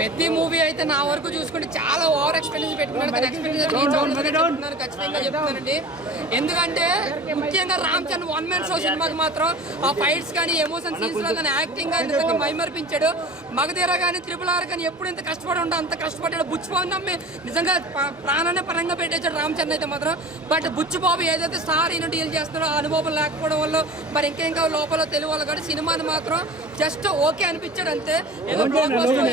ప్రతి మూవీ అయితే నా వరకు చూసుకుంటే చాలా ఓవర్ ఎక్స్పెక్టేషన్ పెట్టుకున్నాను. కానీ ఎక్స్పెక్టేషన్ రీచ్ అవుతుందని ఖచ్చితంగా చెప్తున్నానండి. ఎందుకంటే ముఖ్యంగా Ram Charan one man show సినిమాకి మాత్రం ఆ ఫైట్స్ కానీ ఎమోషన్ సీన్స్ లో కానీ యాక్టింగ్ కానీ నిజంగా మైమర్పించాడు. మగధీర కానీ RRR కానీ ఎప్పుడు ఇంత కష్టపడి ఉంటే అంత కష్టపడ్డాడు. బుచ్చిబాబు నమ్మి నిజంగా ప్రాణాన్ని పరంగా పెట్టేశాడు రామ్ చరణ్ అయితే మాత్రం. బట్ బుచ్చిబాబు ఏదైతే స్టార్ ఈయన డీల్ చేస్తున్నాడో ఆ అనుభవం లేకపోవడం వల్ల మరి ఇంకేంకా లోపల తెలుగు వాళ్ళు కానీ సినిమాని మాత్రం జస్ట్ ఓకే అనిపించాడు అంతే. ఏదో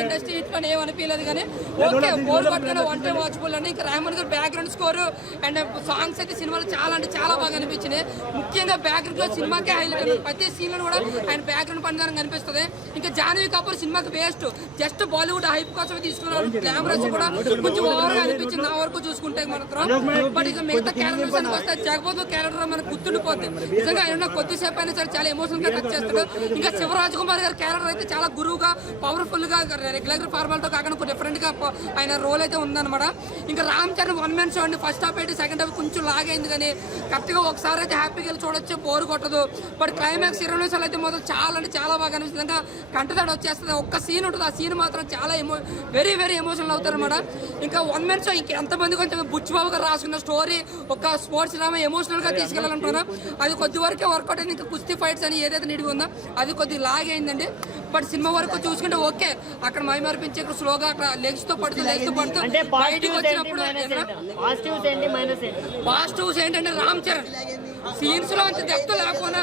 ఇండస్ట్రీ హిట్ కానీ ఏమనిపించలేదు కానీ ఓకే బోర్ కొట్టుకుని వన్ టైం వాచబుల్ అని. ఇంకా రెహమాన్ గారు బ్యాక్గ్రౌండ్ స్కోర్ అండ్ సాంగ్స్ అయితే సినిమాలో చాలా అంటే చాలా బాగా అనిపించినాయి. ముఖ్యంగా బ్యాక్గ్రౌండ్ లో సినిమాకే హైలైట్ అయింది. ప్రతి సీన్ లో కూడా ఆయన బ్యాక్గ్రౌండ్ పనిదానం కనిపిస్తుంది. ఇంకా జాహ్నవి కపూర్ సినిమాకి వేస్ట్, జస్ట్ బాలీవుడ్ హైప్ కోసమే తీసుకున్నారు. కెమెరాస్ కూడా కొంచెం ఓవర్ గా అనిపించింది నా వరకు చూసుకుంటే మాత్రం. బట్ ఇక మిగతా క్యారెక్టర్స్ అని వస్తే జగబోధ్ క్యారెక్టర్ మనకు గుర్తుండిపోతుంది. నిజంగా ఆయన కొద్దిసేపు అయినా సరే చాలా ఎమోషనల్ గా టచ్ చేస్తాడు. ఇంకా శివరాజ్ కుమార్ గారి క్యారెక్టర్ అయితే చాలా గురువుగా పవర్ఫుల్ గా రెగ్యులర్ ఫార్మాల్ తో కాకుండా డిఫరెంట్ గా ఆయన రోల్ అయితే ఉందన్నమాట. ఇంకా Ram Charan one man show అండి. ఫస్ట్ హాఫ్ అయితే సెకండ్ హాఫ్ కొంచెం లాగైంది కానీ కరెక్ట్ గా ఒకసారి అయితే హ్యాపీగా వెళ్ళి చూడొచ్చు, బోర్ కొట్టదు. బట్ క్లైమాక్స్ 20 నిమిషాలు అయితే మొదలు చాలా అంటే చాలా బాగా అనిపిస్తుంది. ఇంకా కంటదాడు వచ్చేస్తుంది. ఒక్క సీన్ ఉంటుంది, ఆ సీన్ మాత్రం చాలా వెరీ వెరీ ఎమోషనల్ అవుతారు అనమాట. ఇంకా వన్ మ్యాన్ షో ఇంకా ఎంతమంది కొంచెం బుచ్చిబాబు గారు రాసుకున్న స్టోరీ ఒక స్పోర్ట్స్ డ్రామా ఎమోషనల్ గా తీసుకెళ్లాలంటున్నా అది కొద్ది వరకే వర్కౌట్ అయింది. ఇంకా కుస్తీ ఫైట్స్ అని ఏదైతే నిడిగి ఉందో అది కొద్దిగా లాగైందండి. బట్ సినిమా వరకు చూసుకుంటే ఓకే. అక్కడ మైమర్పించి స్లోగా అక్కడ లెగ్స్ తో పడుతూ బయటకు వచ్చినప్పుడు పాజిటివ్స్ ఏంటంటే రామ్ చరణ్ సీన్స్ లో అంత డెప్త్ లేకపోయినా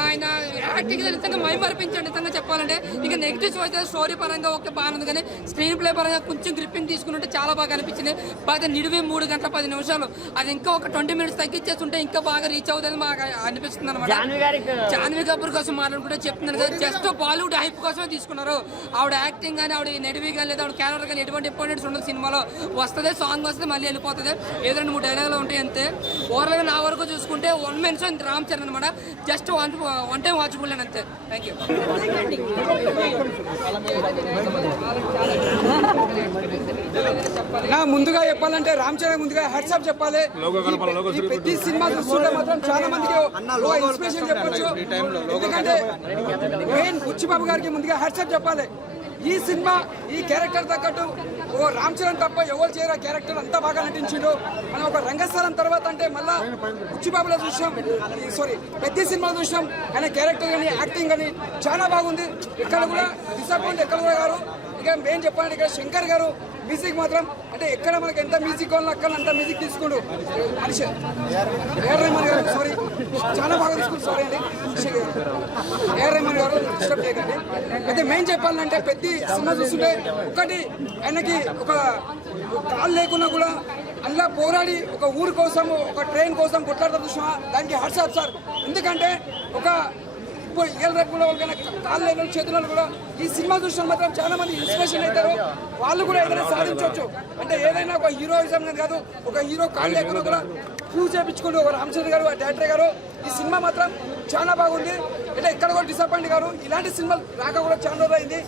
ఆయన యాక్టింగ్ నిజంగా మైమర్పించాడు నిజంగా చెప్పాలంటే. ఇంకా నెగిటివ్స్ అయితే స్టోరీ పరంగా ఓకే బాగుంది కానీ స్క్రీన్ ప్లే పరంగా కొంచెం గ్రిప్పింగ్ తీసుకుంటే చాలా బాగా అనిపించింది. బాగా నిడివి 3 గంటల 10 నిమిషాలు అది ఇంకా ఒక 20 మినిట్స్ తగ్గించేస్తుంటే ఇంకా బాగా రీచ్ అవుతుంది మాకు అనిపిస్తుంది అనమాట. జాహ్నవి కపూర్ కోసం మాట్లాడుకుంటే చెప్తున్నాను కదా, జస్ట్ బాలీవుడ్ హైప్ కోసమే తీసుకున్నారు. ఆవిడ యాక్టింగ్ కానీ ఆవిడ నెడివి కానీ లేదా ఆవిడ క్యారెక్టర్ కానీ ఎటువంటి ఇంపార్టెన్స్ ఉండదు. సినిమాలో వస్తుంది, సాంగ్ వస్తుంది, మళ్ళీ వెళ్ళిపోతుంది. ఏదో 2-3 డైలాగులు ఉంటాయి అంతే. ఓవరాల్ గా నా వరకు చూసుకుంటే one man show Ram Charan అనమాట. జస్ట్ వన్ టైం వాచబుల్ అని అంతే. Thank you. ముందుగా చెప్పాలంటే రామ్ చరణ్ ముందుగా హెడ్సప్ చెప్పాలి. ప్రతి సినిమా చూస్తుంటే మాత్రం చాలా మందికి ఇన్స్పిరేషన్ చెప్పొచ్చు. ఎందుకంటే మెయిన్ బుచ్చిబాబు గారికి ముందుగా హెడ్సప్ చెప్పాలి. ఈ సినిమా ఈ క్యారెక్టర్ తగ్గట్టు ఓ రామ్ చరణ్ తప్ప ఎవరు చేయరా క్యారెక్టర్ అంతా బాగా నటించిండు. మనం ఒక రంగస్థలం తర్వాత అంటే మళ్ళా బుచ్చిబాబులో చూసాం, సారీ పెద్ద సినిమాలో చూసాం. ఆయన క్యారెక్టర్ కానీ యాక్టింగ్ కానీ చాలా బాగుంది. ఇక్కడ కూడా డిసప్పాయింట్ ఎక్కడ కూడా గారు. ఇక మెయిన్ చెప్పాలంటే ఇక్కడ శంకర్ గారు మ్యూజిక్ మాత్రం అంటే ఎక్కడ మనకి ఎంత మ్యూజిక్ కావాలో అక్కడ అంత మ్యూజిక్ తీసుకుండు మనిషి. రెహమాన్ గారు సారీ చాలా బాగా తీసుకుంటు. సారీ అండి రెహమాన్ గారు డిస్టర్బ్ చేయకండి. అయితే మెయిన్ చెప్పాలంటే పెద్ద సినిమా చూస్తుంటే ఒకటి ఆయనకి ఒక కాలు లేకున్నా కూడా అలా పోరాడి ఒక ఊరి కోసం ఒక ట్రైన్ కోసం కొట్లాడతారు చూసినా దానికి హ్యాట్స్ ఆఫ్ సార్. ఎందుకంటే ఒక ఏళ్ళ రేపు వాళ్ళకైనా కాళ్ళు లేని చేతులు కూడా ఈ సినిమా చూసిన మాత్రం చాలా మంది ఇన్స్పిరేషన్ అవుతారు. వాళ్ళు కూడా ఏదైనా సాధించవచ్చు. అంటే ఏదైనా ఒక హీరోయిజం కాదు, ఒక హీరో కాళ్ళు లేకుండా కూడా ప్రూవ్ చేయించుకుంటూ ఒక రామ్ చరణ్ గారు డైరెక్టర్ గారు ఈ సినిమా మాత్రం చాలా బాగుంది. అంటే ఇక్కడ కూడా డిసప్పాయింట్ గారు ఇలాంటి సినిమాలు రాక కూడా చాలా రోజులు అయింది.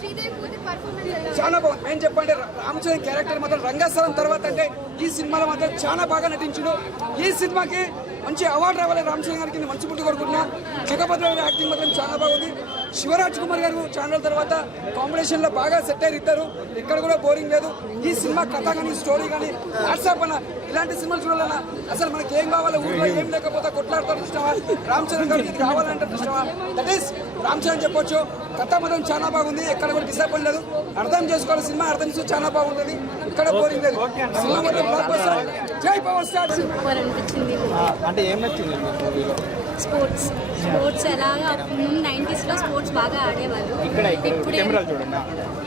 చాలా బాగుంది. మేము చెప్పండి రామ్ చరణ్ క్యారెక్టర్ మాత్రం రంగస్థలం తర్వాత అంటే ఈ సినిమాలో మాత్రం చాలా బాగా నటించాడు. ఈ సినిమాకి మంచి అవార్డు రావాలి రామ్ చరణ్ గారికి మంచి పుట్టు కోరుకుంటున్నా. జగపతి యాక్టింగ్ మాత్రం చాలా బాగుంది. శివరాజ్ కుమార్ గారు ఛానల్ తర్వాత కాంబినేషన్ లో బాగా సెట్ అయ్యి ఇద్దరు. ఇక్కడ కూడా బోరింగ్ లేదు. ఈ సినిమా కథ కానీ స్టోరీ కానీ వాట్సాప్ అన్న ఇలాంటి సినిమాలు చూడాలన్నా అసలు మనకి ఏం కావాలి, ఊళ్ళో ఏం లేకపోతే కొట్లాడతారు ఇష్టమా, రామ్ చరణ్ గారికి ఇది కావాలంటే ఇష్టమా, దట్ ఈస్ రామ్ చరణ్ చెప్పొచ్చు. కథ మాత్రం చాలా బాగుంది. ఎక్కడ కూడా డిసప్పాయింట్ లేదు. అర్థం చేసుకోవాలి సినిమా, అర్థం చేసి చాలా బాగుంటుంది. ఇక్కడ బోరింగ్ లేదు. సినిమా మాత్రం బ్లాక్ బస్టర్. జై పవర్ స్టార్. అంటే ఏం నచ్చింది స్పోర్ట్స్ ఎలాగా 90s స్పోర్ట్స్ బాగా ఆడేవాళ్ళు.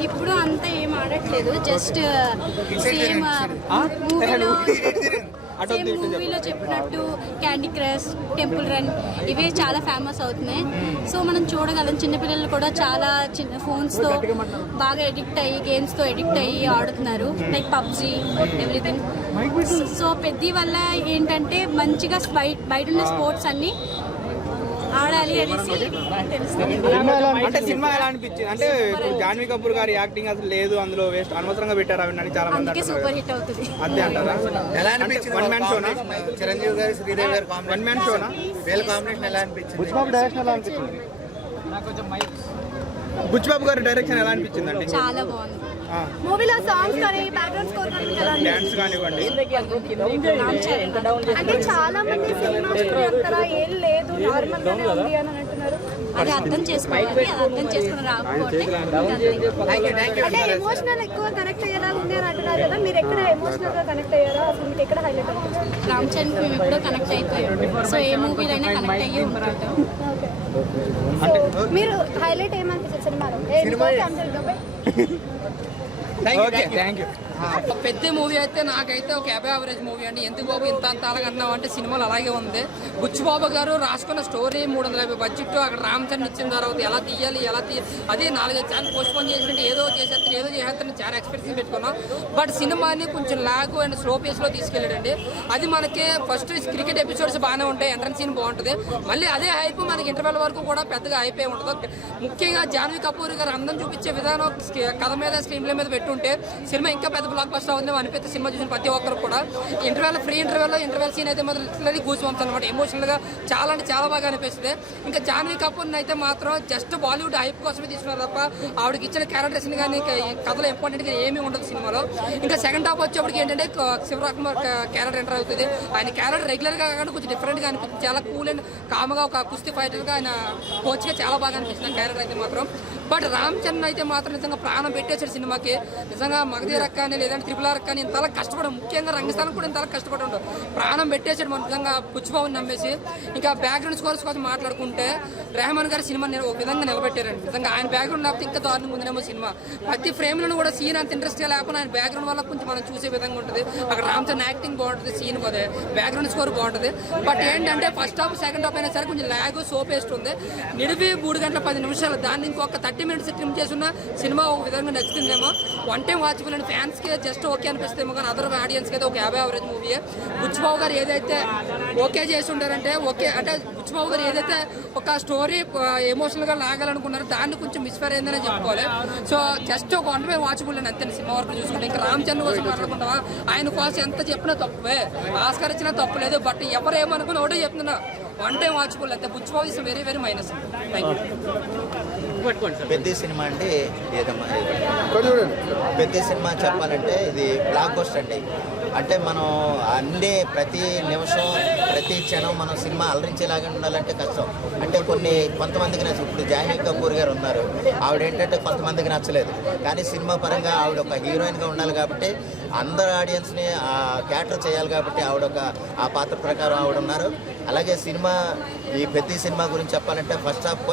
ఇప్పుడు అంతా ఏం ఆడట్లేదు. జస్ట్ సేమ్ మూవీలో చెప్పినట్టు క్యాండీ క్రష్, టెంపుల్ రన్ ఇవే చాలా ఫేమస్ అవుతున్నాయి. సో మనం చూడగలం చిన్నపిల్లలు కూడా చాలా చిన్న ఫోన్స్తో బాగా ఎడిక్ట్ అయ్యి గేమ్స్తో ఎడిక్ట్ అయ్యి ఆడుతున్నారు. Like PUBG everything. సో పెద్ద వల్ల ఏంటంటే మంచిగా బయట ఉన్న స్పోర్ట్స్ అన్ని ఆడాలి అనేసి తెలుస్తుంది. అంటే సినిమా ఎలా అనిపించింది? అంటే జాహ్నవి కపూర్ గారి యాక్టింగ్ అసలు లేదు అందులో, వేస్ట్ అనవసరంగా పెట్టారు అవన్నీ చాలా మంది సూపర్ హిట్ అవుతుంది. అంతే అంటారా? One man షోనా? చిరంజీవి గారు శ్రీదేవి గారు వన్ మ్యాన్ షోనా? వీళ్ళ కాంబినేషన్ ఎలా అనిపించింది? బుచ్చిబాబు డైరెక్షన్ ఎలా అనిపించింది? బుచ్చిబాబు గారి డైరెక్షన్ ఎలా అనిపించిందండి? చాలా బాగుంది. మూవీలో సాంగ్స్ కానీ బ్యాక్గ్రౌండ్ స్కోర్ కానీ ఎలా అనిపించింది? డాన్స్ కానివ్వండి. అంటే చాలా మంది సినిమా స్టోరీ అంటారా ఏం లేదు నార్మల్ గానే ఉంది అని అంటున్నారు. అది అర్థం చేసుకోవాలి, అది అర్థం చేసుకుని రాకపోతే అంటే ఎమోషనల్ ఎక్కువ కనెక్ట్ అయ్యేలా ఉంది అని అంటున్నారు కదా, మీరు ఎక్కడ ఎమోషనల్ గా కనెక్ట్ అయ్యారా? అసలు మీకు ఎక్కడ హైలైట్ అనిపించింది? రామ్ చరణ్ మేము ఎప్పుడో కనెక్ట్ అయిపోయాం. సో ఏ మూవీలైనా కనెక్ట్ అయ్యి ఉంటుంటాం. సో మీరు హైలైట్ ఏమనిపించింది సినిమాలో? Okay, thank you. పెద్ద మూవీ అయితే నాకైతే ఒక యావరేజ్ మూవీ అండి. ఎందుకు బాబు ఇంత అంత అలాగన్నావు అంటే సినిమాలు అలాగే ఉంది. బుచ్చిబాబు గారు రాసుకున్న స్టోరీ 350 బడ్జెట్, అక్కడ రామ్ చరణ్ ఇచ్చిన తర్వాత ఎలా తీయాలి అదే 4-5 సార్లు పోస్ట్ పోన్ చేసినట్టు ఏదో చేసేస్తాను చాలా ఎక్స్పెక్టేషన్ పెట్టుకున్నాం. బట్ సినిమాని కొంచెం లాగ్ అండ్ స్లో పేస్లో తీసుకెళ్ళాడండి. అది మనకి ఫస్ట్ క్రికెట్ ఎపిసోడ్స్ బాగానే ఉంటాయి, ఎంట్రన్స్ సీన్ బాగుంటుంది. మళ్ళీ అదే హైప్ మనకి ఇంటర్వెల్ వరకు కూడా పెద్దగా అయిపోయి ఉంటుంది. ముఖ్యంగా జాన్వీ కపూర్ గారు అందం చూపించే విధానం కథ మీద స్క్రీన్ ప్లే మీద పెట్టుంటే సినిమా ఇంకా పెద్ద బ్లాక్ బస్టర్ అవుతుంది అనిపిస్తే సినిమా చూసిన ప్రతి ఒక్కరు కూడా. ఇంటర్వెల్ సీన్ అయితే మాత్రం లిటరల్లీ గూస్ బంప్స్ అనమాట. ఎమోషనల్గా చాలా అంటే చాలా బాగా అనిపిస్తుంది. ఇంకా జాన్వీ కపూర్ అయితే మాత్రం జస్ట్ బాలీవుడ్ హైప్ కోసమే తీసుకున్నారు తప్ప ఆవిడకి ఇచ్చిన క్యారెక్టర్స్ కానీ కథలో ఇంపార్టెంట్గా ఏమీ ఉండదు సినిమాలో. ఇంకా సెకండ్ హాఫ్ వచ్చేప్పటికి ఏంటంటే శివరాకుమార్ క్యారెక్టర్ ఎంటర్ అవుతుంది. ఆయన క్యారెక్టర్ రెగ్యులర్గా కాకుండా కొంచెం డిఫరెంట్గా అనిపిస్తుంది. చాలా కూల్ అండ్ కామ్గా ఒక కుస్తీ ఫైటర్గా ఆయన కోచ్గా చాలా బాగా అనిపిస్తుంది క్యారెక్టర్ అయితే మాత్రం. బట్ రామ్ చరణ్ అయితే మాత్రం నిజంగా ప్రాణం పెట్టేశాడు సినిమాకి. నిజంగా మగధీర కానీ లేదంటే RRR కానీ ఇంతలా కష్టపడం, ముఖ్యంగా రంగస్థానం కూడా ఇంతలా కష్టపడి ఉండవు, ప్రాణం పెట్టేశాడు మన నిజంగా బుచ్చిబాబుని నమ్మేసి. ఇంకా బ్యాక్గ్రౌండ్ స్కోర్స్ కోసం మాట్లాడుకుంటే రెహమాన్ గారు సినిమా ఒక విధంగా నిలబెట్టారండి. నిజంగా ఆయన బ్యాక్గ్రౌండ్ లేకపోతే ఇంకా దారుణంగా ఉందేమో సినిమా. ప్రతి ఫ్రేమ్లను కూడా సీన్ అంత ఇంట్రెస్ట్గా లేకపోతే ఆయన బ్యాక్గ్రౌండ్ వల్ల కొంచెం మనం చూసే విధంగా ఉంటుంది. అక్కడ రామ్ చరణ్ యాక్టింగ్ బాగుంటుంది, సీన్ పోతే బ్యాక్గ్రౌండ్ స్కోర్ బాగుంటుంది. బట్ ఏంటంటే ఫస్ట్ హాఫ్ సెకండ్ హాఫ్ అయినా సరే కొంచెం ల్యాగ్ సో పేస్ట్ ఉంది. నిడివి 3 గంటల 10 నిమిషాలు, దాన్ని ఇంకొక 30 minutes ట్రిమ్ చేసిన సినిమా ఒక విధంగా నచ్చుతుందేమో. వన్ టైం వాచబుల్ అండ్ ఫ్యాన్స్కి జస్ట్ ఓకే అనిపిస్తేమో కానీ అదర్ ఆడియన్స్కి అయితే ఒక యావరేజ్ మూవీ. బుచ్చిబాబు గారు ఏదైతే ఓకే చేసి ఉంటారంటే ఓకే అంటే బుచ్చిబాబు గారు ఏదైతే ఒక స్టోరీ ఎమోషనల్గా లాగాలనుకున్నారో దాన్ని కొంచెం మిస్ఫైర్ అయిందనే చెప్పుకోవాలి. సో జస్ట్ ఒక వన్ టైం వాచబుల్ అని అంతే సినిమా వరకు చూసుకుంటే. ఇంకా రామ్ చరణ్ కోసం మాట్లాడుకుంటావా, ఆయన కోసం ఎంత చెప్పినా తప్పే, ఆస్కార్ ఇచ్చినా తప్పు లేదు. బట్ ఎవరు ఏమనుకున్నా ఒకటే చెప్తున్నా, వన్ టైం వాచబుల్ అంతే. Buchi Babu is very very minus. Thank you. పెద్ద సినిమా అంటే ఏదమ్మా, పెద్ద సినిమా చెప్పాలంటే ఇది బ్లాక్ బస్టర్ అండి. అంటే మనం అన్నీ ప్రతి నిమిషం ప్రతి క్షణం మనం సినిమా అలరించేలాగా ఉండాలంటే కష్టం. అంటే కొంతమందికి నచ్చదు. ఇప్పుడు జాన్వీ కపూర్ గారు ఉన్నారు, ఆవిడ ఏంటంటే కొంతమందికి నచ్చలేదు. కానీ సినిమా పరంగా ఆవిడ ఒక హీరోయిన్గా ఉండాలి కాబట్టి అందరు ఆడియన్స్ని క్యాటర్ చేయాలి కాబట్టి ఆవిడ ఆ పాత్ర ప్రకారం ఆవిడ ఉన్నారు. అలాగే సినిమా ఈ పెద్ద సినిమా గురించి చెప్పాలంటే ఫస్ట్ హాఫ్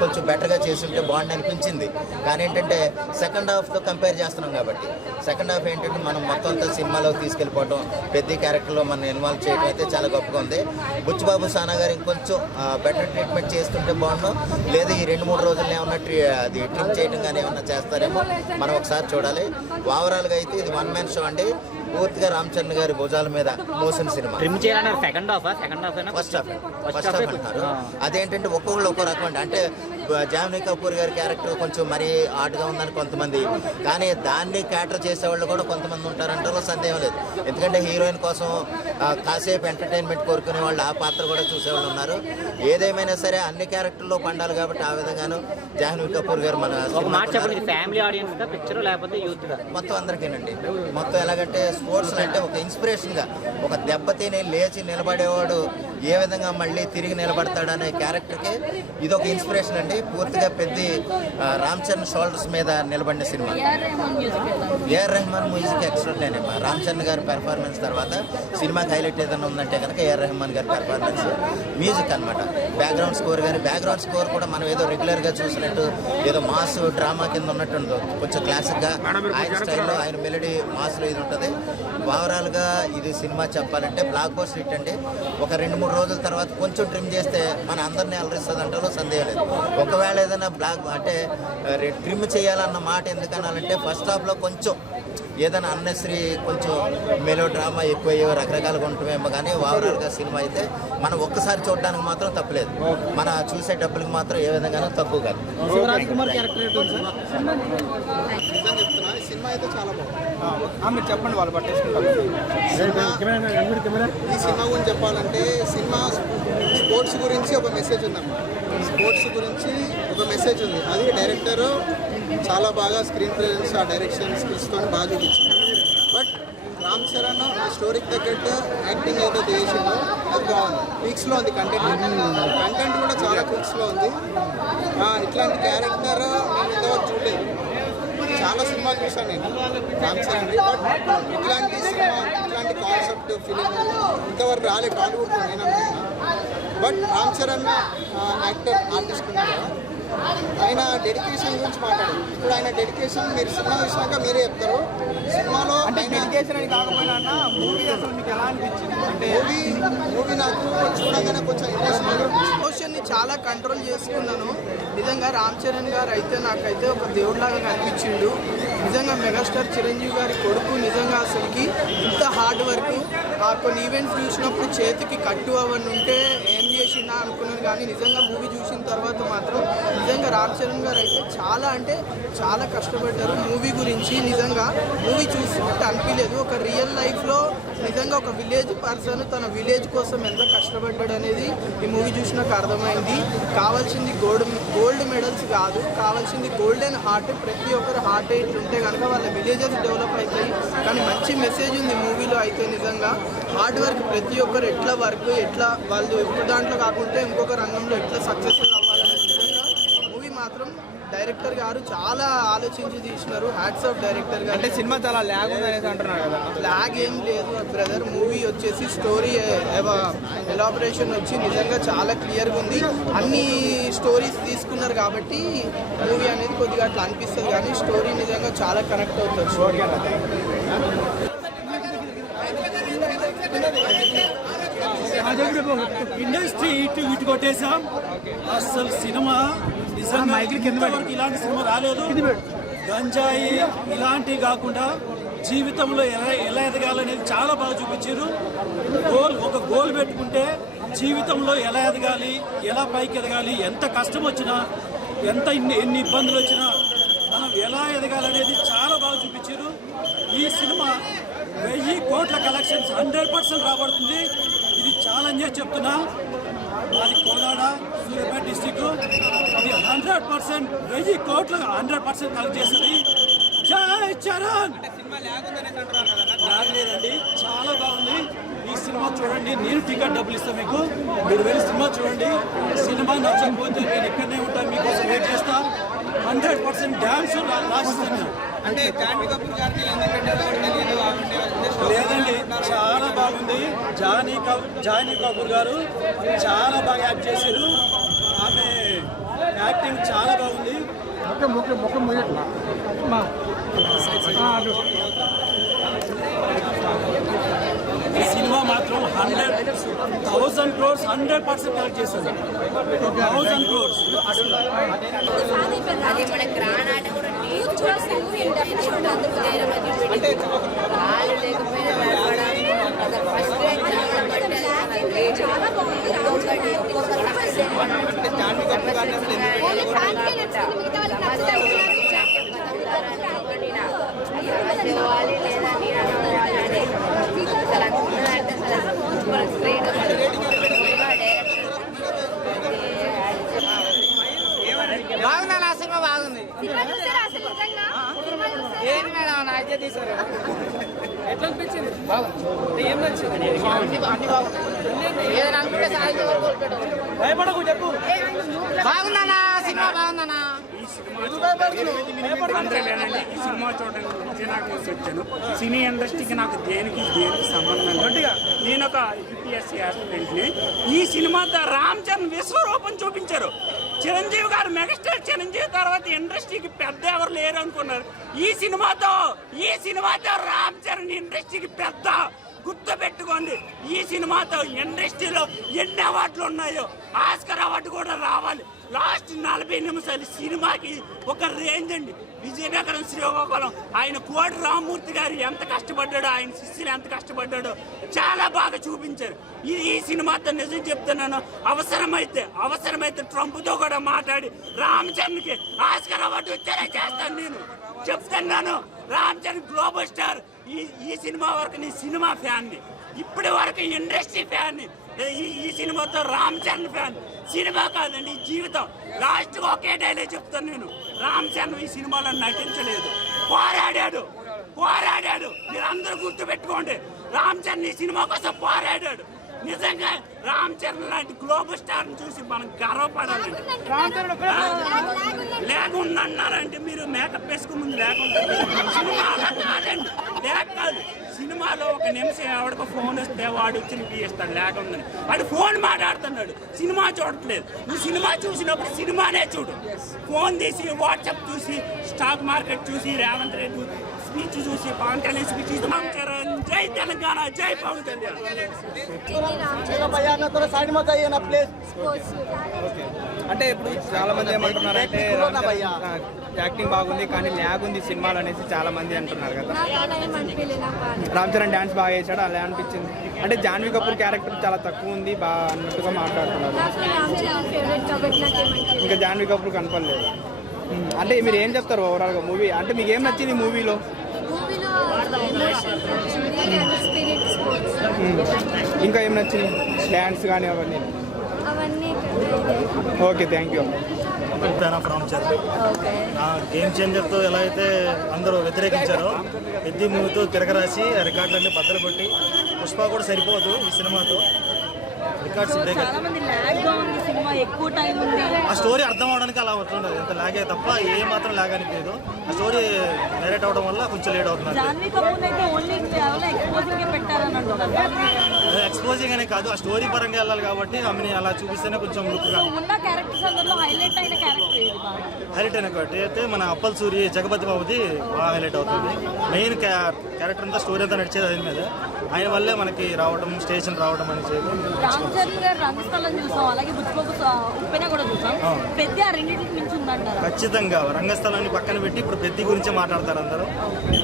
కొంచెం బెటర్గా చేస్తుంటే బాగుండి అనిపించింది. కానీ ఏంటంటే సెకండ్ హాఫ్తో కంపేర్ చేస్తున్నాం కాబట్టి సెకండ్ హాఫ్ ఏంటంటే మనం మొత్తం అంతా సినిమాలోకి తీసుకెళ్ళిపోవడం, పెద్ద క్యారెక్టర్లో మనం ఇన్వాల్వ్ చేయడం అయితే చాలా గొప్పగా ఉంది. బుచ్చిబాబు సానా గారు ఇంకొంచెం బెటర్ ట్రీట్మెంట్ చేస్తుంటే బాగుండు. లేదా ఈ 2-3 రోజుల్లో ఏమన్నా అది ట్రిమ్ చేయడం కానీ ఏమన్నా చేస్తారేమో మనం ఒకసారి చూడాలి. ఓవరాల్గా అయితే ఇది వన్ మ్యాన్ షో అండి. పూర్తిగా రామ్ చరణ్ గారి భుజాల మీద మోసిన సినిమా. ఫస్ట్ హాఫ్ అంటారు. అదేంటంటే ఒక్కొక్కళ్ళు ఒక్కో రకం అండి. అంటే జాన్వీ కపూర్ గారి క్యారెక్టర్ కొంచెం మరీ ఆర్ట్గా ఉందని కొంతమంది, కానీ దాన్ని క్యాటర్ చేసేవాళ్ళు కూడా కొంతమంది ఉంటారంటే సందేహం లేదు. ఎందుకంటే హీరోయిన్ కోసం కాసేపు ఎంటర్టైన్మెంట్ కోరుకునే వాళ్ళు ఆ పాత్ర కూడా చూసేవాళ్ళు ఉన్నారు. ఏదేమైనా సరే అన్ని క్యారెక్టర్లో పండాలి కాబట్టి ఆ విధంగాను జాన్వీ కపూర్ గారు మన ఫ్యామిలీ ఆడియన్స్ పిక్చర్ లేకపోతే యూత్ మొత్తం అందరికీనండి. మొత్తం ఎలాగంటే స్పోర్ట్స్ అంటే ఒక ఇన్స్పిరేషన్గా, ఒక దెబ్బతిని లేచి నిలబడేవాడు ఏ విధంగా మళ్ళీ తిరిగి నిలబడతాడనే క్యారెక్టర్కి ఇది ఒక ఇన్స్పిరేషన్ అండి. పూర్తిగా పెద్ద రామ్ చరణ్ షోల్డర్స్ మీద నిలబడిన cinema. AR Rahman music extraordinary. Ram Charan గారి పెర్ఫార్మెన్స్ తర్వాత సినిమాకి హైలైట్ ఏదైనా ఉందంటే కనుక ఏఆర్ రెహమాన్ గారి పెర్ఫార్మెన్స్, మ్యూజిక్ అనమాట. బ్యాక్గ్రౌండ్ స్కోర్ కానీ బ్యాక్గ్రౌండ్ స్కోర్ కూడా మనం ఏదో రెగ్యులర్గా చూసినట్టు ఏదో మాస్ డ్రామా కింద ఉన్నట్టు ఉండదు. కొంచెం క్లాసిక్గా ఆయన స్టైల్లో ఆయన మెలడీ మాస్లో ఇది ఉంటుంది. ఓవరాల్గా ఇది సినిమా చెప్పాలంటే బ్లాక్ బస్టర్ హిట్ అండి. ఒక 2-3 రోజుల తర్వాత కొంచెం ట్రిమ్ చేస్తే మన అందరినీ అలరిస్తుంది అంటే సందేహం లేదు. ఒకవేళ ఏదైనా బ్లాక్ అంటే ట్రిమ్ చేయాలన్న మాట ఎందుకనాలంటే ఫస్ట్ హాఫ్లో కొంచెం ఏదైనా అన్నెసరీ కొంచెం మెలో డ్రామా ఎక్కువ రకరకాలుగా ఉంటుందేమో. కానీ ఓవరాల్గా సినిమా అయితే మనం ఒక్కసారి చూడడానికి మాత్రం తప్పలేదు, మన చూసే డబ్బులకి మాత్రం ఏ విధంగానూ తక్కువ కాదు. సినిమా అయితే చాలా బాగుంది. మీరు చెప్పండి, వాళ్ళు పట్టేసుకుంటారు. ఈ సినిమా గురించి చెప్పాలంటే సినిమా స్పోర్ట్స్ గురించి ఒక మెసేజ్ ఉందన్నమాట. స్పోర్ట్స్ గురించి ఒక మెసేజ్ ఉంది. అది డైరెక్టర్ చాలా బాగా స్క్రీన్ ప్రెజెన్స్ ఆ డైరెక్షన్ స్కిల్స్తో బాగా చూపించింది. బట్ రామ్ చరణ్ ఆ స్టోరీకి తగ్గట్టు యాక్టింగ్ ఏదైతే చేసిందో అది బాగుంది. పీక్స్లో ఉంది కంటెంట్ కూడా చాలా పీక్స్లో ఉంది. ఇట్లాంటి క్యారెక్టర్ నేను ఇంతవరకు చూడలేదు. చాలా సినిమాలు చూసాను నేను రామ్ చరణ్, బట్ ఇట్లాంటి సినిమా ఇట్లాంటి కాన్సెప్ట్ ఫిలిం ఇంతవరకు రాలేదు టాలీవుడ్లో నేను అనుకుంటున్నాను. But Ram Charan actor artist ఉన్నాడు కదా, ఆయన డెడికేషన్ గురించి మాట్లాడారు. ఇప్పుడు ఆయన డెడికేషన్ మీరు సినిమా చూసినాక మీరే చెప్తారు. సినిమాలో డెడికేషన్ అని కాకపోయినా అన్న మూవీ అసలు మీకు ఎలా అనిపించింది? అంటే మూవీ నాకు చూడగానే కొంచెం ఎమోషన్ని చాలా కంట్రోల్ చేసుకున్నాను. నిజంగా రామ్ చరణ్ గారు అయితే నాకైతే ఒక దేవుడిలాగా కనిపించిండు. నిజంగా మెగాస్టార్ చిరంజీవి గారి కొడుకు నిజంగా అసలుకి ఇంత హార్డ్ వర్క్. కొన్ని ఈవెంట్స్ చూసినప్పుడు చేతికి కట్టు అవన్నీ ఉంటే ఏం చేసిందా అనుకున్నాను, కానీ నిజంగా మూవీ చూసిన తర్వాత మాత్రం నిజంగా రామ్ చరణ్ గారు అయితే చాలా కష్టపడ్డారు మూవీ గురించి. నిజంగా మూవీ చూసినట్టు అనిపించలేదు. ఒక రియల్ లైఫ్లో నిజంగా ఒక విలేజ్ పర్సన్ తన విలేజ్ కోసం ఎంత కష్టపడ్డాడు అనేది ఈ మూవీ చూసినాక అర్థమైంది. కావాల్సింది గోల్డ్ మెడల్స్ కాదు, కావాల్సింది గోల్డెన్ హార్ట్. ప్రతి ఒక్కరు హార్ట్ ఉంటే కనుక వాళ్ళ విలేజెస్ డెవలప్ అవుతాయి. కానీ మంచి మెసేజ్ ఉంది మూవీలో అయితే. నిజంగా హార్డ్ వర్క్ ప్రతి ఒక్కరు ఎట్లా వాళ్ళు ఒక దాంట్లో కాకుంటే ఇంకొక రంగంలో ఎట్లా సక్సెస్ఫుల్ అవ్వాలనేది నిజంగా మూవీ మాత్రం డైరెక్టర్ గారు చాలా ఆలోచించి తీసినారు. హ్యాట్స్ ఆఫ్ డైరెక్టర్ గారు. అంటే సినిమా చాలా ల్యాగ్ ఉంది అనేసి అంటున్నారు కదా. ల్యాగ్ ఏం లేదు బ్రదర్. మూవీ వచ్చేసి స్టోరీ ఎలాబరేషన్ వచ్చి నిజంగా చాలా క్లియర్గా ఉంది. అన్ని స్టోరీస్ తీసుకున్నారు కాబట్టి మూవీ అనేది కొద్దిగా అట్లా అనిపిస్తుంది, కానీ స్టోరీ నిజంగా చాలా కనెక్ట్ అవుతుంది స్టోరీ. ఇండస్ట్రీ ఇటు కొట్టేసాం. అసలు సినిమా నిజంగా ఇలాంటి సినిమా రాలేదు. గంజాయి ఇలాంటివి కాకుండా జీవితంలో ఎలా ఎదగాలనేది చాలా బాగా చూపించారు. ఒక గోల్ పెట్టుకుంటే జీవితంలో ఎలా ఎదగాలి, ఎలా పైకి ఎదగాలి, ఎంత కష్టం వచ్చినా ఎన్ని ఇబ్బందులు వచ్చినా మనం ఎలా ఎదగాలనేది చాలా బాగా చూపించారు. ఈ సినిమా 1000 కోట్ల కలెక్షన్స్ 100% రాబడుతుంది. ఇది ఛాలెంజ్ చెప్తున్నా. అది కోలాడ సూర్యాపేట డిస్టిక్. ఇది 100% 1000 కోట్లు 100% కలెక్ట్ చేస్తుంది. జై చరణ్. లేదండి, చాలా బాగుంది. ఈ సినిమా చూడండి. నేను టికెట్ డబ్బులు ఇస్తాను మీకు, మీరు వెళ్ళి సినిమా చూడండి. సినిమా నచ్చకపోతే నేను ఇక్కడనే ఉంటాను, మీకోసం వెయిట్ చేస్తా. 100% డ్యాన్స్ రాసిస్తాను. అంటే జాన్వీ కపూర్ గారికి లేదండి, చాలా బాగుంది. జాన్వీ కపూర్ గారు చాలా బాగా యాక్ట్ చేశారు. ఆమె యాక్టింగ్ చాలా బాగుంది. ఈ సినిమా మాత్రం 100,000 crores 100% కలెక్ట్ చేస్తుంది. 1,000 crores. అది మన గ్రానాట కూడా చాలా బాగుంది. బాగుందా? నా సినిమా బాగుంది. ఏంటి మేడం నా అయితే తీసారు? ఎట్లా అనిపించింది? ఏం నచ్చింది? భయపడకు, చెప్పు. బాగుందన్నా సినిమా, బాగుందన్నా. ఈ సినిమా చూడడానికి నాకు వచ్చాను. సినీ ఇండస్ట్రీకి నాకు దేనికి సంబంధం లేదు. నేను ఒక యూపీఎస్సీ అసిస్టెంట్ని. ఈ సినిమాతో రామ్ చరణ్ విశ్వరూపం చూపించారు. చిరంజీవి గారు మెగాస్టార్ చిరంజీవి తర్వాత ఇండస్ట్రీకి పెద్ద ఎవరు లేరు అనుకున్నారు. ఈ సినిమాతో రామ్ చరణ్ ఇండస్ట్రీకి పెద్ద. గుర్తు పెట్టుకోండి, ఈ సినిమాతో ఇండస్ట్రీలో ఎన్ని అవార్డులు ఉన్నాయో ఆస్కర్ అవార్డు కూడా రావాలి. లాస్ట్ 40 నిమిషాలు సినిమాకి ఒక రేంజ్ అండి. విజయనగరం శ్రీకాకుళం ఆయన కోటి రామ్మూర్తి గారు ఎంత కష్టపడ్డాడో, ఆయన శిష్యులు ఎంత కష్టపడ్డాడో చాలా బాగా చూపించారు. ఈ సినిమాతో నిజం చెప్తున్నాను, అవసరమైతే ట్రంప్తో కూడా మాట్లాడి రామ్ చరణ్కి ఆస్కర్ అవార్డు వచ్చేలా చేస్తాను. నేను చెప్తున్నాను, రామ్ చరణ్ గ్లోబల్ స్టార్. ఈ సినిమా వరకు నేను సినిమా ఫ్యాన్ని, ఇప్పటి వరకు ఇండస్ట్రీ ఫ్యాన్ని. ఈ సినిమాతో రామ్ చరణ్ ఫ్యాన్. సినిమా కాదండి, జీవితం. లాస్ట్ ఒకే డైలాగ్ చెప్తాను నేను. రామ్ చరణ్ ఈ సినిమాలో నటించలేదు, పోరాడాడు. మీరు అందరూ గుర్తు పెట్టుకోండి, రామ్ చరణ్ ఈ సినిమా కోసం పోరాడాడు. నిజంగా రామ్ చరణ్ లాంటి గ్లోబల్ స్టార్ చూసి మనం గర్వపడాలండి. లేకుండారంటే మీరు మేకప్ వేసుకుని ముందు లేకుండా సినిమాలో కాదండి, కాదు. సినిమాలో ఒక నిమిషం ఎవడికో ఫోన్ వస్తే వాడు వచ్చి నీకు ఇస్తాడు లేకుందని. వాడు ఫోన్ మాట్లాడుతున్నాడు, సినిమా చూడట్లేదు. నువ్వు సినిమా చూసినప్పుడు సినిమానే చూడు. ఫోన్ తీసి వాట్సాప్ చూసి స్టాక్ మార్కెట్ చూసి రేవంత్ రెడ్డి స్పీచ్ చూసి పవన్ కళ్యాణ్ స్పీచ్ చూసి రామ్ చరణ్ జై తెలంగాణ, జై పవన్ కళ్యాణ్. అంటే ఇప్పుడు చాలా మంది ఏమంటున్నారు అంటే యాక్టింగ్ బాగుంది కానీ ల్యాగ్ ఉంది సినిమాలో అనేసి చాలా మంది అంటున్నారు కదా. రామ్ చరణ్ డాన్స్ బాగా చేశాడు, అలా అనిపించింది. అంటే జాన్వీ కపూర్ క్యారెక్టర్ చాలా తక్కువ ఉంది బాగా అన్నట్టుగా మాట్లాడుతున్నారు. ఇంకా జాన్వీ కపూర్ కనపడలేదు. అంటే మీరు ఏం చెప్తారు ఓవరాల్గా మూవీ? అంటే మీకు ఏం నచ్చింది మూవీలో? ఇంకా ఏం నచ్చింది? డ్యాన్స్ కానీ అవన్నీ. Okay, thank you. Ram Charan Game చేంజర్తో ఎలా అయితే అందరూ వ్యతిరేకించారో పెద్ద మూవీతో తిరగరాసి ఆ రికార్డులన్నీ బద్దలు కొట్టి, పుష్ప కూడా సరిపోదు ఈ సినిమాతో, రికార్డ్స్ బ్రేక్. ఆ స్టోరీ అర్థం అవడానికి అలా అవుతుండదు, ఎంత లాగే తప్ప ఏ మాత్రం లాగ్ అనిపించదు. ఆ స్టోరీ నరేట్ అవడం వల్ల కొంచెం లేట్ అవుతుంది. ఎక్స్పోజింగ్ అనే కాదు, ఆ స్టోరీ పరంగా వెళ్ళాలి కాబట్టి ఆమెని అలా చూపిస్తేనే కొంచెం లుక్గా హైలైట్ అయిన కాబట్టి అయితే మన అప్పల్ సూరి జగపతి బాబుది బాగా హైలైట్ అవుతుంది. మెయిన్ క్యారెక్టర్ అంతా స్టోరీ అంతా నడిచేది అది మీద, ఆయన వల్లే మనకి రావడం, స్టేషన్ రావడం అనేది. ఖచ్చితంగా రంగస్థలాన్ని పక్కన పెట్టి ఇప్పుడు పెద్ది గురించి మాట్లాడతారు అందరూ.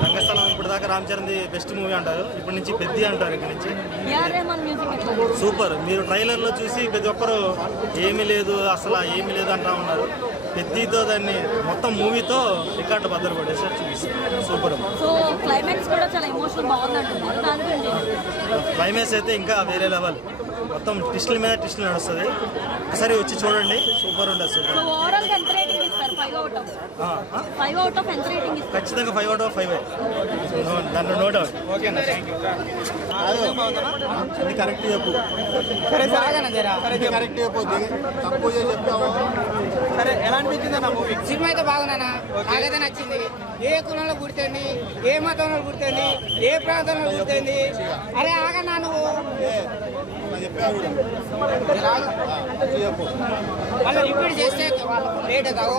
రంగస్థలం ఇప్పుడు దాకా రామ్ చరణ్ బెస్ట్ మూవీ అంటారు, ఇప్పటి నుంచి పెద్ది అంటారు. ఇక్కడ నుంచి సూపర్. మీరు ట్రైలర్లో చూసి ప్రతి ఒక్కరు ఏమీ లేదు అసలు ఏమీ లేదు అంటా ఉన్నారు. పెద్దితో దాన్ని మొత్తం మూవీతో రికార్డు బద్దలు కొట్టేసారు, చూపిస్తారు. సూపర్. క్లైమాక్స్ అయితే ఇంకా వేరే లెవెల్, మొత్తం ట్విస్టుల మీద ట్విస్టులు నడుస్తుంది. ఒకసారి వచ్చి చూడండి, సూపర్ ఉంటుంది. సూపర్. ఖచ్చితంగా 5 out of 5 దాంట్లో నో డౌట్. ఓకే అన్న, థ్యాంక్ యూ. అది కరెక్ట్ చెప్పు. కరెక్ట్ చెప్పొద్దు, తక్కువ చేసి చెప్తాము. సరే, ఎలా అనిపించింది అన్న మూవీ? సినిమా అయితే బాగుందన్న, నాకైతే నచ్చింది. ఏ కులంలో పుడుతుంది, ఏ మతంలో పుడుతుంది, ఏ ప్రాంతంలో పుడుతుంది. అరే ఆగన్నా నువ్వు వాళ్ళు రిపీట్ చేస్తే లేట్ అవుతావు.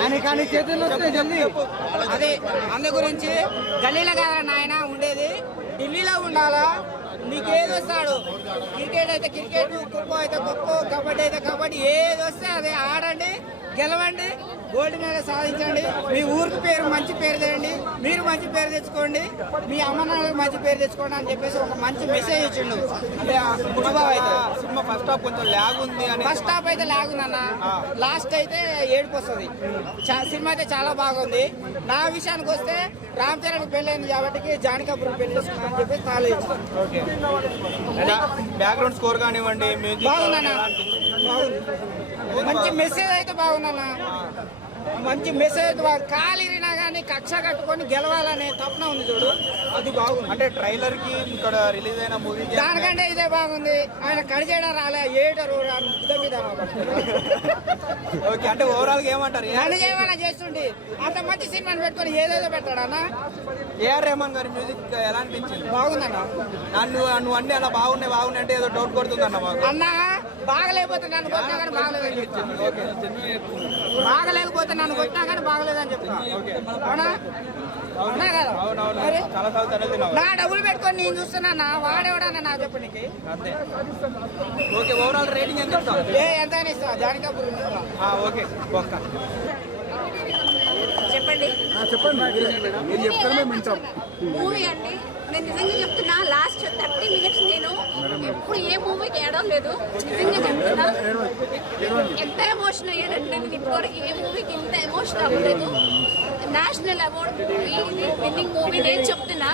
ఆయన కానీ చేతుల్లో అదే అందు గురించి గల్లీలో కాదన్న ఆయన ఉండేది, ఢిల్లీలో ఉండాలా. నీకేది వస్తాడు, క్రికెట్ అయితే క్రికెట్, ఖోఖో అయితే ఖోఖో, కబడ్డీ అయితే కబడ్డీ, ఏది వస్తే అదే ఆడండి, గెలవండి, గోల్డ్ మెడల్ సాధించండి. మీ ఊరికి పేరు మంచి పేరు తేయండి, మీరు మంచి పేరు తెచ్చుకోండి, మీ అమ్మ నాన్నలకు మంచి పేరు తెచ్చుకోండి అని చెప్పేసి ఒక మంచి మెసేజ్ ఇచ్చిండు. సినిమా ఫస్ట్ హాఫ్ కొంచెం ల్యాగ్ ఉంది అని. ఫస్ట్ హాఫ్ అయితే ల్యాగ్ ఉందన్న, లాస్ట్ అయితే ఏడుపు వస్తుంది. సినిమా అయితే చాలా బాగుంది. నా విషయానికి వస్తే రామ్ చరణ్ పెళ్ళైంది కాబట్టి జాన్వీ కపూర్ పెళ్లి చేసుకున్నా అని చెప్పేసి చాలా ఇచ్చాను. ఓకే. బ్యాక్గ్రౌండ్ స్కోర్ కానివ్వండి, మ్యూజిక్ బాగుందన్న, బాగుంది. మంచి మెసేజ్ అయితే బాగుందన్న, మంచి మెసేజ్. కాలిరినా కానీ కక్ష కట్టుకొని గెలవాలనే తపన ఉంది చూడు, అది బాగుంది. అంటే ట్రైలర్ కి ఇక్కడ రిలీజ్ అయిన మూవీ దానికంటే ఇదే బాగుంది. ఆయన కడిచేయడం రాలే, ఏటరు ఓకే. అంటే ఓవరాల్ గా ఏమంటారు? ఏమైనా చేస్తుండే అంత మంచి సినిమాని పెట్టుకొని ఏదేదో పెట్టాడన్న. ఏఆర్ రెహమాన్ గారి మ్యూజిక్ ఎలా అనిపించింది? బాగుందన్న. నువ్వు అన్ని అలా బాగున్నాయి అంటే ఏదో డౌట్ కొడుతుందన్న మాకు. అన్న బాగలేకపోతే నన్ను కొట్టినా కానీ బాగలేదని చెప్తాను. బాగలేకపోతే నన్ను కొట్టినా కానీ బాగలేదని చెప్తాను. అవునా? అవునా కదా? చాలా సార్లు తరలినావు. నా డబ్బులు పెట్టుకొని నేను చూస్తున్నా, వాడేవాడన్నా నాకు చెప్పు నీకు. అంతే. ఓకే, ఓవరాల్ రేటింగ్ ఎంత ఇస్తావు? ఎంత అని ఇస్తా? జాన్వీ కపూర్. ఓకే, ఒక్క చెప్పండి. మీరు చెప్తారు మేము వింటాం. మూవీ అండి, నేను నిజంగా చెప్తున్నా, లాస్ట్ 30 minutes నేను ఎప్పుడు ఏ మూవీకి ఏడడం లేదు. నిజంగా చెప్తున్నా, ఎంత ఎమోషన్ అయ్యానంటే నేను ఇప్పటివరకు ఏ మూవీకి ఇంత ఎమోషన్ అవ్వలేదు. National award movie, winnowing movie. నేను చెప్తున్నా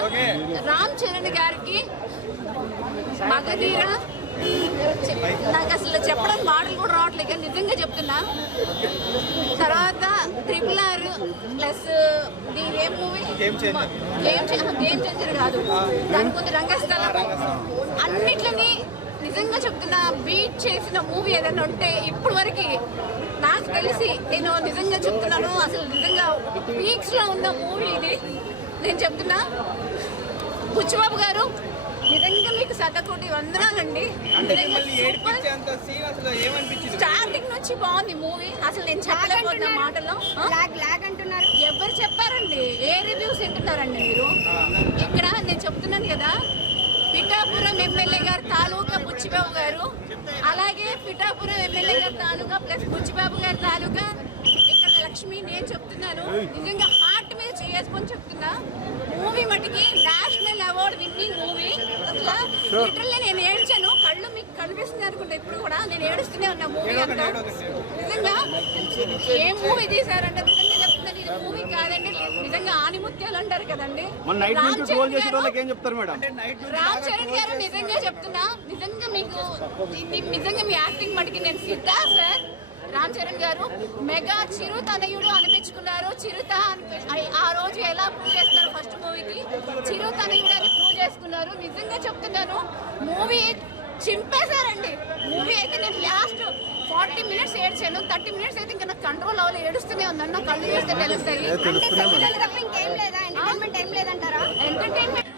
రామ్ చరణ్ గారికి మగధీర నాకు అసలు చెప్పడం మాటలు కూడా రావట్లేదు కానీ నిజంగా చెప్తున్నా. తర్వాత RRR ప్లస్ దీని ఏం మూవీ గేమ్ చేంజర్ కాదు, దాని ముందు రంగస్థలం, అన్నిట్లని నిజంగా చెప్తున్నా బీట్ చేసిన మూవీ ఏదైనా ఉంటే ఇప్పుడు వరకు నాకు తెలిసి, నేను నిజంగా చెప్తున్నాను, అసలు నిజంగా పీక్స్ లో ఉన్న మూవీ ఇది. నేను చెప్తున్నా బుచ్చిబాబు గారు నిజంగా మీకు శతకోటి వందనాలండి. స్టార్టింగ్ నుంచి బాగుంది మూవీ, అసలు నేను చెప్పలేకపోతున్నా మాటలో. అంటున్నారు ఎవరు చెప్పారండి? ఏ రివ్యూస్ వింటున్నారండి మీరు? ఇక్కడ నేను చెప్తున్నాను కదా, పిఠాపురం ఎమ్మెల్యే గారు తాలూకా బుచ్చిబాబు గారు, అలాగే పిఠాపురం ఎమ్మెల్యే గారు తాలూకా ప్లస్ బుచ్చిబాబు గారి తాలూకా ఇక్కడ లక్ష్మి. నేను చెప్తున్నాను నిజంగా హార్ట్ మీద చేసుకొని చెప్తున్నా, మూవీ మటుకి నేషనల్ అవార్డు విన్నింగ్ మూవీ. అసలు లిటరల్లీ నేను ఏడ్చాను, కళ్ళు మీకు కనిపిస్తుంది అనుకుంటా ఇప్పుడు కూడా, నేను ఏడుస్తూనే ఉన్నా మూవీ అంతా. నిజంగా ఏ మూవీ తీసారంటే నిజంగా చెప్తున్నాను, ఇది మూవీ కాదండి, నిజంగా ఆనిముత్యాలు అంటారు కదండి. రామ్ చరణ్ గారు నిజంగా చెప్తున్నా, నిజంగా మీకు నిజంగా మీ యాక్టింగ్ మటుకి నేను సిద్ధా సార్. రామ్ చరణ్ గారు మెగా చిరు తనయుడు అనిపించుకున్నారు. చిరుత ఆ రోజు ఎలా ప్రూవ్ చేస్తున్నారు, ఫస్ట్ మూవీకి చిరు తనయుడు అని ప్రూవ్ చేసుకున్నారు. నిజంగా చెప్తున్నాను మూవీ చింపేశారండి. మూవీ అయితే నేను లాస్ట్ 40 minutes ఏడ్చాను, 30 minutes అయితే ఇంకా నాకు కంట్రోల్ అవ్వాలి, ఏడుస్తూనే ఉందన్న, కళ్ళు చూస్తే తెలుస్తాయి. ఇంకేం లేదా, ఎంటర్టైన్మెంట్ ఏం లేదంటారా? ఎంటర్టైన్మెంట్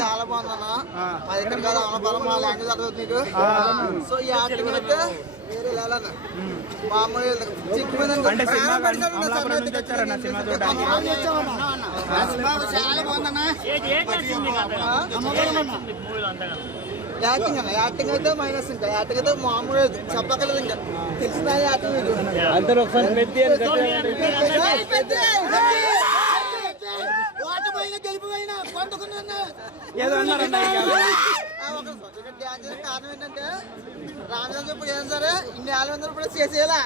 చాలా బాగుందన్నా. మా దగ్గర కదా అన్నపరం మా లాంగ్వేజ్ అర్థం నీకు. సో ఈ యాక్టింగ్ అయితే వేరే లెవెల్ మామూలు చాలా బాగుందన్నా. యాక్టింగ్ అన్న, యాక్టింగ్ అయితే మైనస్, ఇంకా యాక్టింగ్ అయితే మామూలు చెప్పగలదు, ఇంకా తెలిసిన యాక్టింగ్ ఇది. కారణం ఏంటంటే రామచంద్ర ఇప్పుడు ఏం సరే ఇన్ని ఆలు వందలు కూడా చేసేయాలా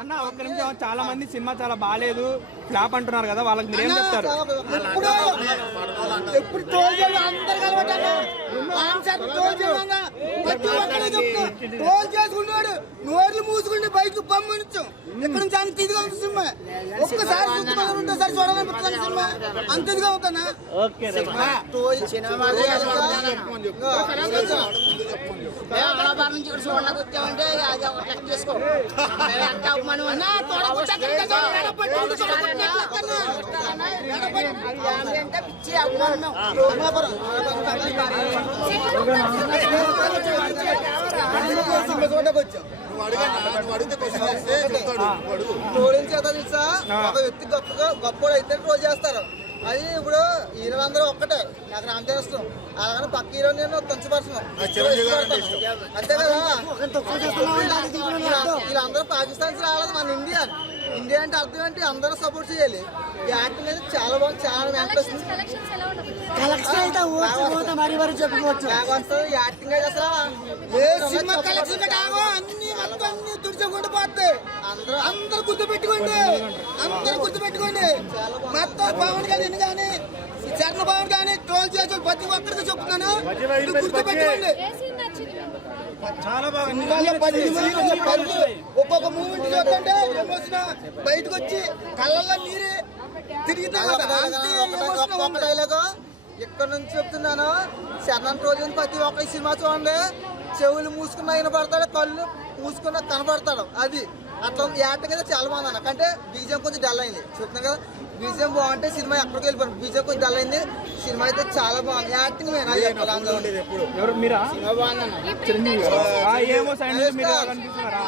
అన్న. ఒక్క నిమిషం, చాలా మంది సినిమా చాలా బాగాలేదు ఫ్లాప్ అంటున్నారు కదా, వాళ్ళకి మీరు ఏం చెప్తారు? ఎప్పుడు ట్రోల్ చేసుకుంటాడు, నోర్లు మూసుకుంటే బయటకు పంపించు. ఇక్కడ నుంచి అంత ఇదిగా ఉంది సినిమా, ఒక్కసారి రెండోసారి చూడాలనిపిస్తుంది సినిమా, అంత ఇదిగా అవుతానా. ట్రోలింగ్ చేత తెలుసా, ఒక వ్యక్తి గొప్ప అయితే ట్రోల్ చేస్తారు. అది ఇప్పుడు హీరోలందరూ ఒక్కటే, నాకు రామ్ చరణ్ ఇష్టం, అలాగని పక్క హీరో నేను తంచపరుస్తున్నాను అంతే కదా. వీళ్ళందరూ పాకిస్తాన్ రాలేదు, మన ఇండియా. ఇండియా అంటే అర్థం ఏంటి, అందరూ సపోర్ట్ చేయాలి. ఈ యాక్టింగ్ అయితే చాలా బాగుంది, చాలా యాక్టింగ్ అయితే అసలు అన్ని తుడిచకుండా పోతాయి. అందరూ గుర్తుపెట్టుకోండి, మొత్తం పవన్ కళ్యాణ్ కానీ చంద్రబాబు కానీ ట్రోల్ చేసి ప్రతి ఒక్కరికి చెప్తున్నాను, గుర్తుపెట్టుకోండి. చాలా బాగా ఒక్కొక్క మూమెంట్ చూస్తుంటే ఎమోషన్ బయటకు వచ్చి కళ్ళల్లో నీరే తిరుగుతా ఇక్కడ నుంచి చెప్తున్నాను. శరణ్ రోజు ప్రతి ఒక్క సినిమా చూడండి, చెవులు మూసుకున్న ఆయన పడతాడు, కళ్ళు మూసుకున్న కనపడతాడు. అది అట్లా యాక్టింగ్ అయితే చాలా బాగుంది అన్న. అంటే బీజం కొంచెం డల్ అయింది, చెప్తున్నాను కదా. బీజం బాగుంటే సినిమా ఎక్కడికి వెళ్ళిపోయింది. బీజం కొంచెం డల్ అయింది, సినిమా అయితే చాలా బాగుంది. యాక్టింగ్ ఎవరు మీరా? బాగుందన్న. ఏమో సైన్ మీరు కనిపిస్తున్నారా?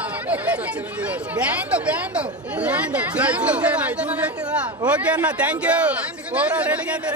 ఓకే అన్న, థ్యాంక్ యూ. ఓవరాల్ రేటింగ్ అయితే